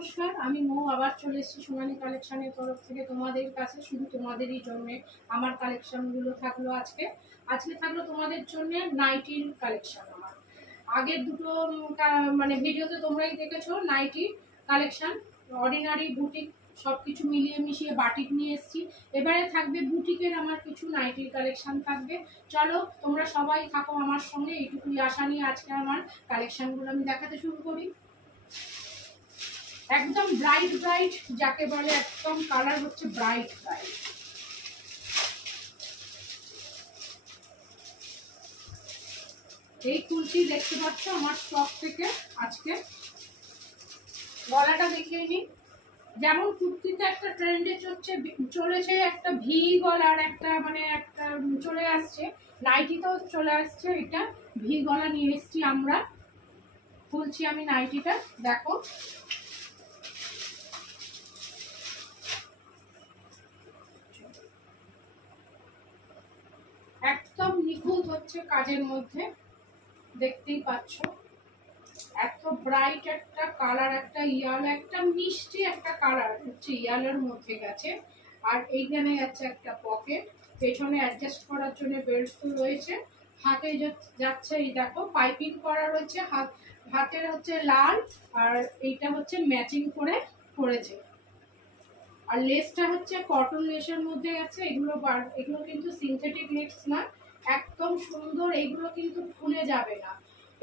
নমস্কার, আমি মৌ আবার চলে এসেছি সোনালী কালেকশনের তরফ থেকে তোমাদের কাছে। শুধু তোমাদেরই জন্য আমার কালেকশনগুলো থাকলো আজকে থাকলো তোমাদের জন্য নাইটির কালেকশন। আমার আগের দুটো মানে ভিডিওতে তোমরাই দেখেছো নাইটি কালেকশন, অর্ডিনারি বুটিক সব কিছু মিলিয়ে মিশিয়ে বাটিক নিয়ে এসেছি। এবারে থাকবে বুটিকের আমার কিছু নাইটির কালেকশন থাকবে। চলো তোমরা সবাই থাকো আমার সঙ্গে, এইটুকুই আশা নিয়ে আজকে আমার কালেকশনগুলো আমি দেখাতে শুরু করি। একদম ব্রাইট ব্রাইট যাকে বলে, একদম কালার হচ্ছে ব্রাইট ব্রাইট। এই কুর্তি দেখতে পাচ্ছ আমার স্টক থেকে আজকে। গলাটা দেখিয়ে নি, যেমন কুর্তিটা একটা ট্রেন্ডে চলেছে একটা ভি গলার একটা মানে একটা চলে আসছে, নাইটিটাও চলে আসছে। এটা ভি গলা নিয়ে এসছি আমরা। খুলছি আমি নাইটিটা, দেখো একদম নিখুঁত হচ্ছে কাজের মধ্যে, দেখতেই পাচ্ছ। এত ব্রাইট একটা কালার, একটা ইয়ালো, একটা মিষ্টি একটা কালার হচ্ছে ইয়ালোর মধ্যে গেছে। আর এইখানে যাচ্ছে একটা পকেট, পেছনে অ্যাডজাস্ট করার জন্য বেল্ট তো রয়েছে। হাতে যাচ্ছে এই দেখো পাইপিং করা রয়েছে, হাতের হচ্ছে লাল, আর এইটা হচ্ছে ম্যাচিং করে করেছে। আর লেসটা হচ্ছে কটন লেসের মধ্যে আছে। এগুলো কিন্তু সিনথেটিক লেস না, একদম সুন্দর। এইগুলো কিন্তু খুলে যাবে না।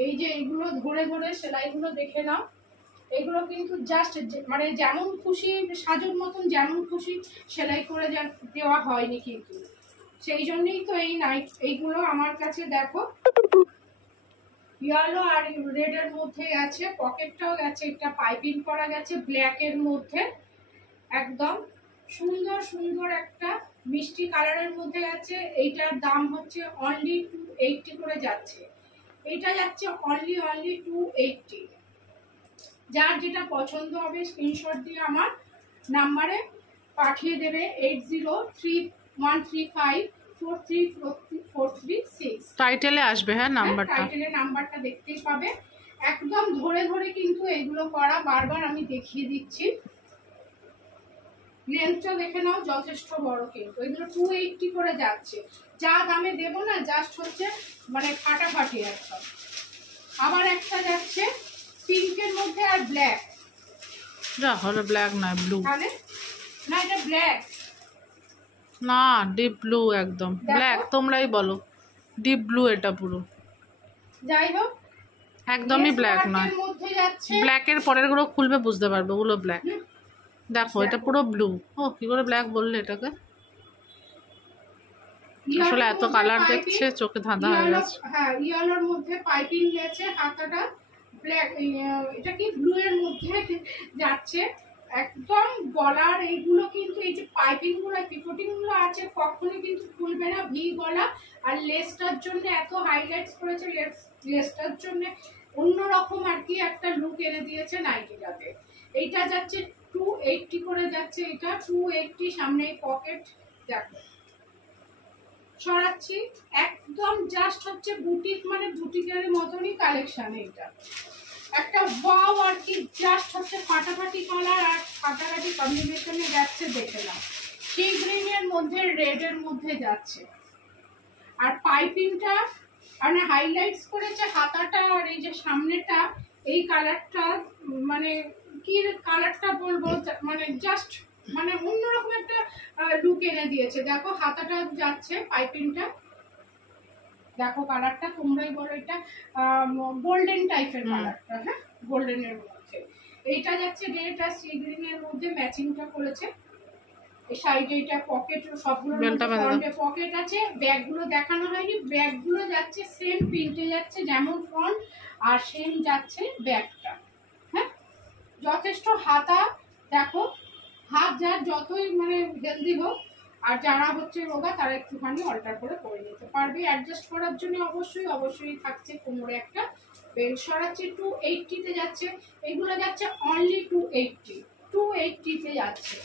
এই যে এগুলো ধরে ধরে সেলাইগুলো দেখে নাও, এগুলো কিন্তু জাস্ট মানে যেমন খুশি সাজুর মতন যেমন খুশি সেলাই করে দেওয়া হয়নি কিন্তু। সেই জন্যই তো এইগুলো আমার কাছে দেখো ইয়েলো আর রেডের মধ্যে আছে, পকেটটাও গেছে, একটা পাইপিং করা গেছে ব্ল্যাকের মধ্যে। একদম সুন্দর সুন্দর একটা মিষ্টি কালারের মধ্যে আছে। এইটার দাম হচ্ছে অনলি 280 করে যাচ্ছে। এটা যাচ্ছে অনলি 280। যার যেটা পছন্দ হবে স্ক্রিনশট দিয়ে আমার নাম্বারে পাঠিয়ে দেবে 8031354346। টাইটেলে আসবে, হ্যাঁ নাম্বারটা, টাইটেলে নাম্বারটা দেখতেই পাবে। একদম ধরে ধরে কিন্তু এগুলো করা, বারবার আমি দেখিয়ে দিচ্ছি। লেন্থটা দেখে নাও, যথেষ্ট বড় কিন্তু। এগুলো 280 করে যাচ্ছে। যা দামে দেবো না, জাস্ট হচ্ছে মানে ফাটাফাটি একদম। আবার একটা যাচ্ছে পিঙ্কের মধ্যে আর ব্ল্যাক। যা হলো ব্ল্যাক নয় ব্লু, তাহলে না এটা ব্ল্যাক না ডিপ ব্লু, একদম ব্ল্যাক তোমরাই বলো, ডিপ ব্লু এটা পুরো। যাই হোক একদমই ব্ল্যাক নয়, মধ্যে যাচ্ছে। ব্ল্যাকের পরের গুলো খুলবে বুঝতে পারবে ওগুলো ব্ল্যাক। দেখো এটা পুরো ব্লু। ও কি করে ব্ল্যাক বললে এটাকে? আসলে এত কালার দেখছে চোখে ধাঁধা হয়ে গেছে। হ্যাঁ ইয়েলোর মধ্যে পাইপিং গেছে, হাতাটা ব্ল্যাক, এটা কি ব্লু এর মধ্যে যাচ্ছে। একদম গলার এইগুলো কিন্তু এই যে পাইপিং গুলো পিকোটিং গুলো আছে কখনোই কিন্তু খুলবে না। ভি গলা আর লেসটার জন্য এত হাইলাইটস করেছে, লেসটার জন্য অন্যরকম আর কি একটা লুক এনে দিয়েছে নাইটিটাতে। এইটা যাচ্ছে 280 করে যাচ্ছে। এটা 280। সামনে পকেট দেখো ছড়াচ্ছি, একদম জাস্ট হচ্ছে বুটিক মানে বুটিকের মতনই কালেকশন। এইটা একটা ওয়াও আর কি, জাস্ট হচ্ছে ফাটাফাটি কালার আর ফাটাফাটি কম্বিনেশনে যাচ্ছে। দেখে নাও সি গ্রিনের মধ্যে রেডের মধ্যে যাচ্ছে। আর পাইপিংটা মানে হাইলাইটস করেছে হাতাটা, আর এই যে সামনেটা এই কালারটা মানে কি কালারটা বলবো, মানে জাস্ট মানে অন্যরকম একটা লুক এনে দিয়েছে। দেখো হাতাটা যাচ্ছে পাইপিংটা, দেখো কালারটা তোমরাই বলো, এটা গোল্ডেন টাইপের কালারটা। হ্যাঁ গোল্ডেনের মধ্যে এইটা যাচ্ছে রেড আর সি গ্রিনের মধ্যে ম্যাচিংটা করেছে। এই সাইডে এটা পকেট, সবগুলো ফ্রন্টে পকেট আছে। ব্যাগগুলো দেখানো হয়নি, ব্যাগগুলো যাচ্ছে সেম প্রিন্টে যাচ্ছে, যেমন ফ্রন্ট আর সেম যাচ্ছে ব্যাগটা। হ্যাঁ যথেষ্ট হাতা দেখো, হাত যার যতই মানে হেলদি হোক আর যারা হচ্ছে রোগা তারা একটুখানি অল্টার করে পরে নিতে পারবে। অ্যাডজাস্ট করার জন্য অবশ্যই থাকছে কোমরে একটা বেল্ট। সরাচ্ছি 280-তে যাচ্ছে। এগুলো যাচ্ছে অনলি 280-তে যাচ্ছে।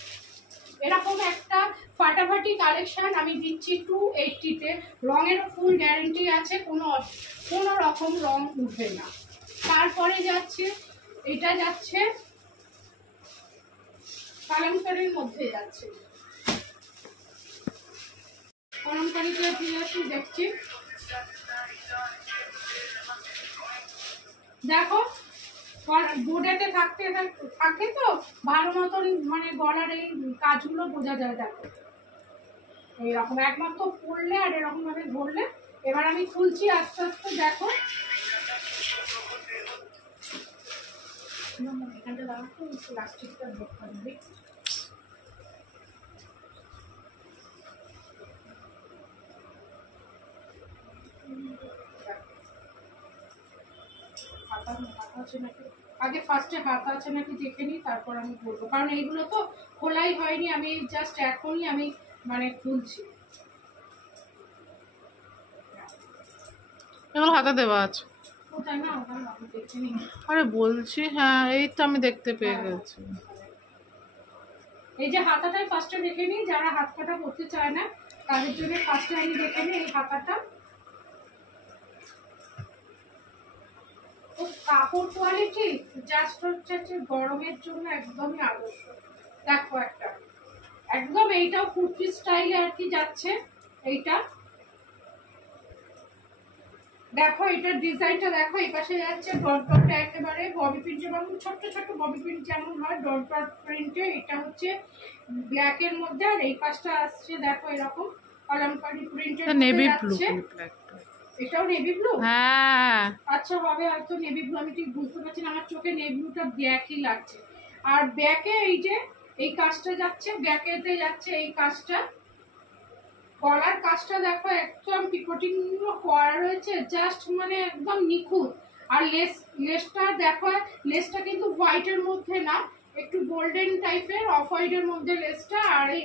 এরকম একটা ফাটাফাটি কালেকশন আমি দিচ্ছি 280-তে। রঙেরও ফুল গ্যারেন্টি আছে, কোনো রকম রং উঠবে না। তারপরে যাচ্ছে এটা যাচ্ছে কলমকারির মধ্যে যাচ্ছে। কলমকারিতে দিয়ে আসি, দেখছি দেখো বোর্ডেতে থাকে তো ভালো মতন, মানে গলার এই কাজগুলো বোঝা যায়। দেখো এইরকম একমাত্র পড়লে আর এরকম ভাবে ধরলে। এবার আমি খুলছি আস্তে আস্তে, দেখো এখানটা দাঁড়াতো প্লাস্টিকটা ধরতে হবে। আগে ফার্স্টে হাত আছে নাকি দেখে নিই, তারপর আমি বলবো, কারণ এইগুলো তো খোলাই হয়নি, আমি জাস্ট এখনই আমি মানে খুলছি। এগুলো হাতে দেওয়া আছে। ওটা না ওখানে আমি দেখে নিই। আরে বলছি, হ্যাঁ এই তো আমি দেখতে পেয়ে গেছি। এই যে হাতাটাই ফার্স্টে দেখে নিই, যারা হাত কাটা করতে চায় না তাদের জন্য ফার্স্টে আমি দেখে নিই এই হাতাটা। কাপড় কোয়ালিটি জাস্ট হচ্ছে গরমের জন্য একদমই আদর্শ। দেখো একটা একদম এইটাও কুর্তি স্টাইলে আর কি যাচ্ছে। এইটা দেখো, এটার ডিজাইনটা দেখো, এই পাশে যাচ্ছে ডট ডট, একেবারে ববি প্রিন্ট, এবং ছোট্ট ছোট্ট ববি প্রিন্ট যেমন হয় ডট ডট প্রিন্টে। এটা হচ্ছে ব্ল্যাকের মধ্যে, আর এই পাশটা আসছে দেখো এরকম কলমকারি প্রিন্টের নেভি ব্লু। এটাও নেভি ব্লু। হ্যাঁ আচ্ছা হবে হয়তো নেভি ব্লু, আমি ঠিক বুঝতে পারছি না, আমার চোখে নেভি ব্লুটা ব্ল্যাকই লাগছে। আর ব্যাকে এই যে এই কাজটা যাচ্ছে, ব্যাকেতে যাচ্ছে এই কাজটা। গলার কাজটা দেখো একদম পিকটিং করা রয়েছে, জাস্ট মানে একদম নিখুঁত। আর লেসটা দেখো, লেসটা কিন্তু হোয়াইটের মধ্যে না, একটু গোল্ডেন টাইপের অফ হোয়াইটের মধ্যে লেসটা। আর এই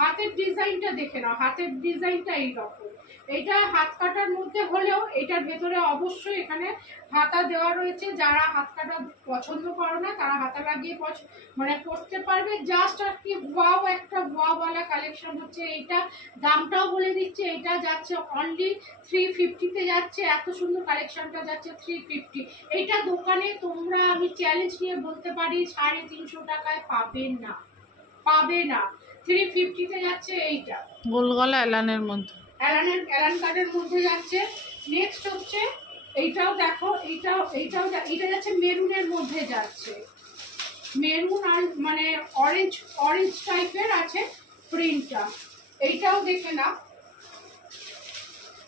হাতের ডিজাইনটা দেখে নাও, হাতের ডিজাইনটা এইরকম। এটা হাত কাটার মধ্যে হলেও এটার ভেতরে অবশ্যই এখানে হাতা দেওয়া রয়েছে। যারা হাত কাটা পছন্দ করো না তারা হাতা লাগিয়ে মানে পরতে পারবে। জাস্ট আর কি ওয়াও, একটা ওয়াওয়ালা কালেকশন হচ্ছে এইটা। দামটাও বলে দিচ্ছে, এটা যাচ্ছে অনলি 350-তে যাচ্ছে। এত সুন্দর কালেকশনটা যাচ্ছে 350। এইটা দোকানে তোমরা, আমি চ্যালেঞ্জ নিয়ে বলতে পারি 350 টাকায় পাবে না। 350-তে যাচ্ছে এইটা, গোল গলা এলানের মধ্যে, অ্যালান কার্ডের মধ্যে যাচ্ছে। নেক্সট হচ্ছে এইটাও দেখো, এইটা যাচ্ছে মেরুনের মধ্যে যাচ্ছে। মেরুন আর মানে অরেঞ্জ টাইপের আছে প্রিন্টটা। এইটাও দেখে না।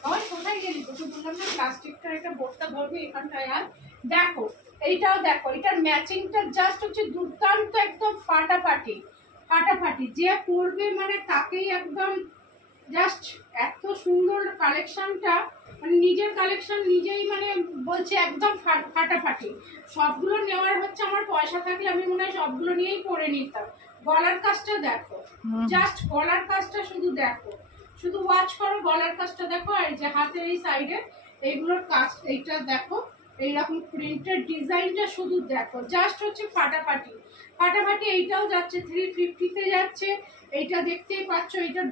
আমার কোথায় গেলি তো বললাম না প্লাস্টিকটা, এটা বোর্ডটা ধরবে এখানটায়। আর দেখো এইটাও দেখো, এটার ম্যাচিংটা জাস্ট হচ্ছে দুর্দান্ত, একদম ফাটাফাটি। যে পরবে মানে তাকেই একদম জাস্ট এত সুন্দর কালেকশনটা, মানে নিজের কালেকশন নিজেই মানে বলছে একদম ফাটাফাটি। সবগুলো নেওয়ার হচ্ছে আমার পয়সা থাকলে আমি মনে হয় সবগুলো নিয়েই পরে নিতাম। গলার কাজটা দেখো, জাস্ট গলার কাজটা শুধু দেখো, শুধু ওয়াচ করো, গলার কাজটা দেখো। আর যে হাতের এই সাইডে এইগুলোর কাজ, এইটা দেখো, এইরকম প্রিন্টের ডিজাইনটা শুধু দেখো, জাস্ট হচ্ছে ফাটাফাটি। এইটাও যাচ্ছে 350-তে যাচ্ছে। এইটা দেখতেই পাচ্ছ, এইটা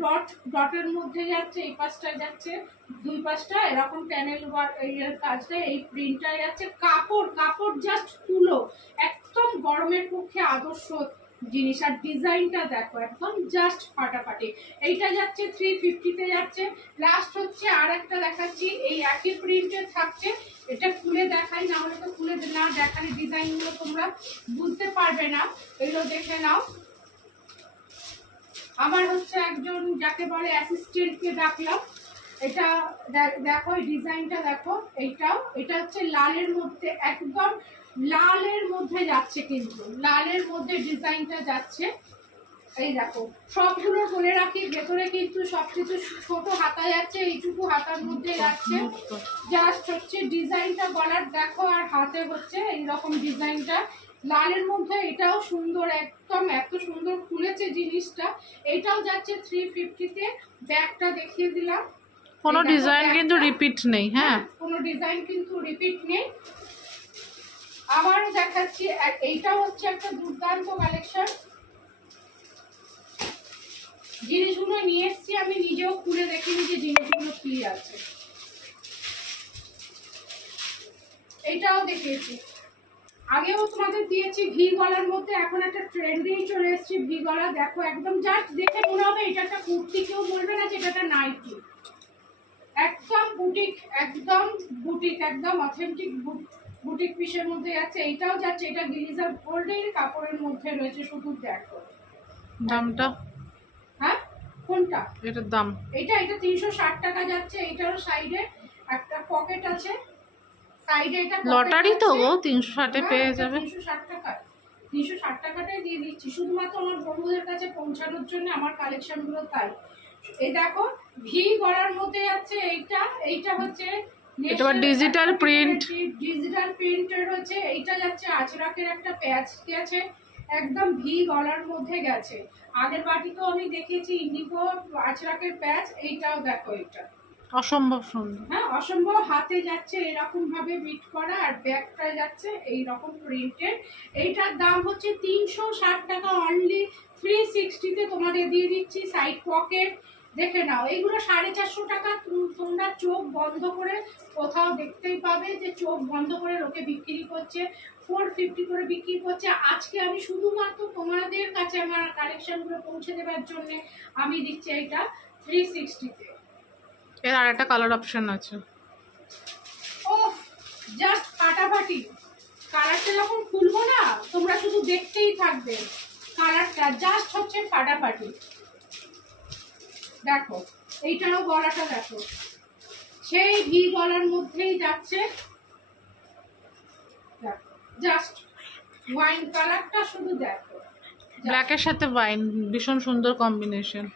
ডটের মধ্যে যাচ্ছে, এই পাশটা যাচ্ছে, দুই পাশটা এরকম প্যানেল এর কাজটা, এই প্রিন্টটা যাচ্ছে। কাপড় জাস্ট তুলো, একদম গরমের পক্ষে আদর্শ জিনিস। আর ডিজাইনটা দেখো একদম জাস্ট ফাটাফাটি। এইটা যাচ্ছে 350-তে যাচ্ছে। লাস্ট হচ্ছে আর একটা দেখাচ্ছি, এই একই প্রিন্টের থাকছে। এটা খুলে দেখাই, না হলে তো খুলে না দেখালে ডিজাইনগুলো তোমরা বুঝতে পারবে না। এগুলো দেখে নাও। আমার হচ্ছে একজন যাকে বলে অ্যাসিস্ট্যান্টকে ডাকলাম। এটা দেখো, এই ডিজাইনটা দেখো। এটা হচ্ছে লালের মধ্যে, একদম লালের মধ্যে যাচ্ছে, কিন্তু লালের মধ্যে ডিজাইনটা যাচ্ছে। এই দেখো, সবগুলো বলে রাখি, ভেতরে কিন্তু সবকিছু ছোট হাতা যাচ্ছে, এইটুকু হাতার মধ্যে যাচ্ছে। জাস্ট হচ্ছে ডিজাইনটা গলার দেখো, আর হাতে হচ্ছে এইরকম ডিজাইনটা লালের মধ্যে। এটাও সুন্দর, একদম এত সুন্দর খুলেছে জিনিসটা। এটাও যাচ্ছে 350-তে। ব্যাগটা দেখিয়ে দিলাম, কোনো ডিজাইন কিন্তু রিপিট নেই। হ্যাঁ, কোনো ডিজাইন কিন্তু রিপিট নেই। আবারও দেখাচ্ছি, এইটাও হচ্ছে একটা দুর্দান্ত কালেকশন। জিনিসগুলো নিয়ে এসছি, আমি নিজেও খুলে দেখিনি যে জিনিসগুলো কি আছে। এইটাও দেখিয়েছি, আগেও তোমাদের দিয়েছি ভি গলার মধ্যে, এখন একটা ট্রেন্ডেই চলে এসেছে ভি গলা। দেখো একদম জাস্ট দেখে মনে হবে এটা একটা কুর্তি, কেউ বলবে না যে এটা একটা নাইটি। একদম বুটিক, একদম বুটিক, একদম অথেন্টিক বুটিক পিসের মধ্যে যাচ্ছে। এইটাও যাচ্ছে, এটা গ্লিজার গোল্ডের কাপড়ের মধ্যে রয়েছে। শুধু দেখো দামটা। হ্যাঁ কোনটা? এটার দাম এটা 360 টাকা যাচ্ছে। এইটারও সাইডে একটা পকেট আছে, সাইডে এটা লটারি তো গো, 360-এ পেয়ে যাবে। 360 টাকা, 360 টাকাটাই দিয়ে দিচ্ছি শুধুমাত্র আমার বন্ধুদের কাছে পৌঁছানোর জন্য, আমার কালেকশনগুলো। তাই এই দেখো ভি গলার মধ্যে যাচ্ছে এইটা। এইটা হচ্ছে এটা ডিজিটাল প্রিন্ট, ডিজিটাল প্রিন্টের হচ্ছে। এইটা যাচ্ছে আজরাকের একটা প্যাচ গেছে, একদম ভি গলার মধ্যে গেছে। আগের বাটি তো আমি দেখেছি ইন্ডিগো আজরাকের প্যাচ। এইটাও দেখো, এটা অসম্ভব সুন্দর। হ্যাঁ অসম্ভব। হাতে যাচ্ছে এরকম ভাবে বিট করা, আর ব্যাগটা যাচ্ছে এই রকম প্রিন্টের। এইটার দাম হচ্ছে 360 টাকা অনলি। 360-তে তোমাদের দিয়ে দিচ্ছি। সাইড পকেট দেখে নাও, এইগুলো 450 টাকা। তোমরা চোখ বন্ধ করে কোথাও দেখতেই পাবে যে চোখ বন্ধ করে লোকে বিক্রি করছে, 450 করে বিক্রি করছে। আজকে আমি শুধুমাত্র তোমাদের কাছে আমার কালেকশনগুলো পৌঁছে দেওয়ার জন্য আমি দিচ্ছি এইটা 360-তে। এর আর একটা কালার অপশন আছে। ও জাস্ট ফাটাফাটি। কালারটা যখন খুলবো না তোমরা শুধু দেখতেই থাকবে। কালারটা জাস্ট হচ্ছে ফাটাফাটি। দেখো এইটারও গলাটা দেখো, সেই ভি গলার মধ্যেই যাচ্ছে। দেখো জাস্ট ওয়াইন কালারটা শুধু দেখো, ব্ল্যাকের সাথে ওয়াইন ভীষণ সুন্দর কম্বিনেশন।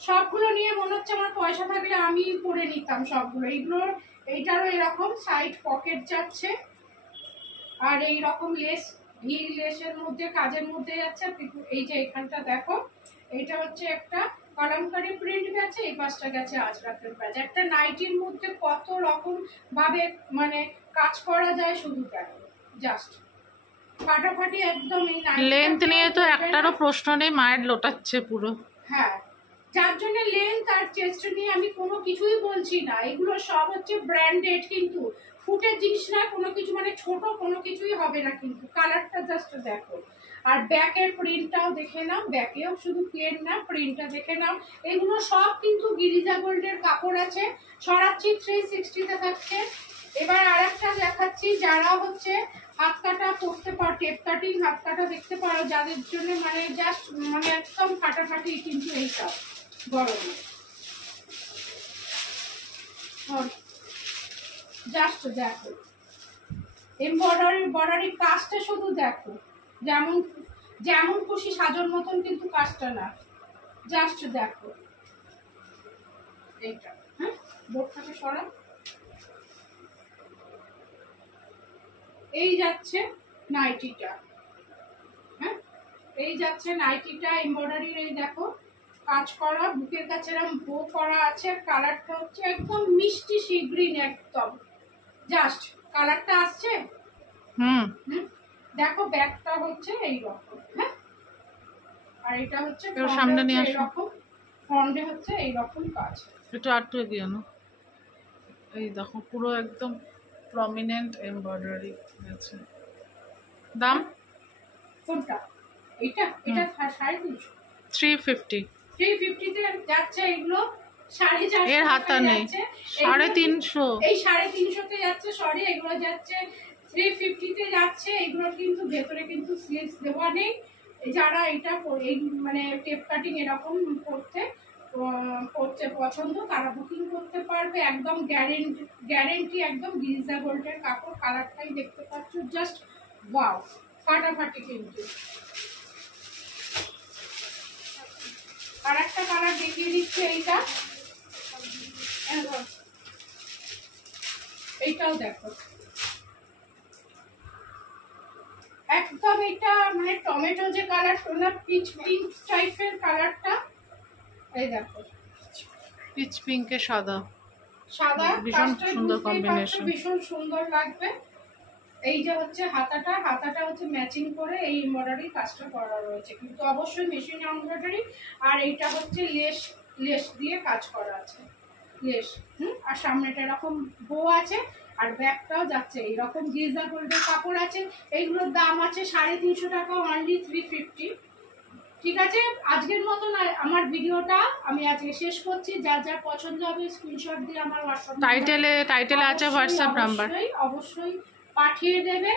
সবগুলো নিয়ে মনে হচ্ছে আমার পয়সা থাকলে আমি পরে নিতাম সবগুলো। এইগুলোর এইটারও এরকম সাইড পকেট যাচ্ছে, আর এই রকম লেস, ভি লেসের মধ্যে কাজের মধ্যে যাচ্ছে। এই যে এখানটা দেখো, এইটা হচ্ছে একটা কলমকারি প্রিন্ট গেছে, এই পাশটা গেছে আজরাকের প্যাচ। একটা নাইটির মধ্যে কত রকম ভাবে মানে কাজ করা যায় শুধু দেখো, জাস্ট ফাটাফাটি একদম। এই লেন্থ নিয়ে তো একটারও প্রশ্ন নেই, মায়ের লোটাচ্ছে পুরো। হ্যাঁ, যার জন্য লেন্থ আর চেস্ট নিয়ে আমি কোনো কিছুই বলছি না। এগুলো সব হচ্ছে ব্র্যান্ডেড, কিন্তু ফুটের জিনিস না কোনো কিছু, মানে ছোট কোনো কিছুই হবে না। কিন্তু কালারটা জাস্ট দেখো, আর ব্যাকের প্রিন্টটাও দেখে নাও। ব্যাকেও শুধু প্লেন না, প্রিন্টটা দেখে নাও। এগুলো সব কিন্তু গিরিজা গোল্ডের কাপড় আছে। সরাচ্ছি 360-তে থাকছে। এবার আর একটা দেখাচ্ছি, যারা হচ্ছে হাত কাটা করতে পারো, টেপ কাটিং হাত কাটা দেখতে পারো, যাদের জন্য মানে জাস্ট মানে একদম ফাটাফাটি। কিন্তু এইটা গরমে জাস্ট দেখো, এমব্রয়ডারি কাজটা শুধু দেখো, যেমন যেমন খুশি সাজার মতন কিন্তু কাজটা না। জাস্ট দেখো এইটা। হ্যাঁ বোর্ডটাকে সরা। এই যাচ্ছে নাইটিটা, হ্যাঁ এই যাচ্ছে নাইটিটা এমব্রয়ডারির। এই দেখো কাজ করা, বুকের কাছে এরকম বো করা আছে। কালারটা হচ্ছে একদম মিষ্টি সি গ্রিন, একদম জাস্ট কালারটা আসছে। হুম দেখো ব্যাগটা হচ্ছে এই রকম। হ্যাঁ আর এটা হচ্ছে সামনে নিয়ে আসো, এরকম ফ্রন্টে হচ্ছে এই রকম কাজ। একটু আটটু এগিয়ে আনো। এই দেখো পুরো একদম প্রমিনেন্ট এমব্রয়ডারি আছে। দাম কোনটা? এইটা 350। 350-তে যাচ্ছে এগুলো। 450 এর হাতা নেই, 350। এই 350-তে যাচ্ছে। সরি, এগুলো যাচ্ছে 350-তে যাচ্ছে। এগুলো কিন্তু ভেতরে কিন্তু স্লিভস দেওয়া নেই। যারা এটা এই মানে টেপ কাটিং এরকম করতে পছন্দ তারা বুকিং করতে পারবে। একদম গ্যারেন্টি একদম গিরিজা গোল্ডের কাপড়। কালারটাই দেখতে পাচ্ছ, জাস্ট ওয়াও ফাটাফাটি। কিন্তু আর একটা কালার দেখিয়ে দিচ্ছে, এইটাও দেখো একদম। এটা মানে টমেটো যে কালার না, পিচ পিঙ্ক টাইপের কালারটা। এই দেখো পিচ পিঙ্কে সাদা, সাদা, ভীষণ সুন্দর কম্বিনেশন, ভীষণ সুন্দর লাগবে। এই যে হচ্ছে হাতাটা হচ্ছে ম্যাচিং করে এই এমব্রয়ডারি কাজটা করা রয়েছে, কিন্তু অবশ্যই মেশিন এমব্রয়ডারি। আর এইটা হচ্ছে লেস দিয়ে কাজ করা আছে, লেস। আর সামনেটা এরকম বো আছে। আর ব্যাগটাও যাচ্ছে। এইরকম গিজার গোল্ডের কাপড় আছে, এইগুলোর দাম আছে 350 টাকা, অনলি 350। ঠিক আছে, আজকের মতন আমার ভিডিওটা আমি আজকে শেষ করছি। যার যার পছন্দ হবে স্ক্রিনশট দিয়ে আমার হোয়াটসঅ্যাপ টাইটেলে আছে হোয়াটসঅ্যাপ নাম্বার, অবশ্যই পাঠিয়ে দেবে।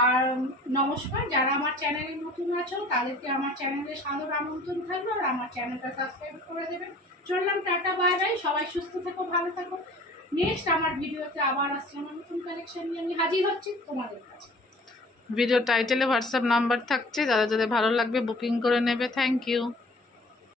আর নমস্কার, যারা আমার চ্যানেলে নতুন আছো তাদেরকে আমার চ্যানেলে সাদর আমন্ত্রণ থাকবে, আর আমার চ্যানেলটা সাবস্ক্রাইব করে দেবেন। চললাম, টাটা, বাই বাই, সবাই সুস্থ থেকো, ভালো থেকো। নেক্সট আমার ভিডিওতে আবার আসছে আমার নতুন কালেকশন নিয়ে আমি হাজির হচ্ছি তোমাদের কাছে। ভিডিও টাইটেলে হোয়াটসঅ্যাপ নাম্বার থাকছে, যাদের যাদের ভালো লাগবে বুকিং করে নেবে। Thank you.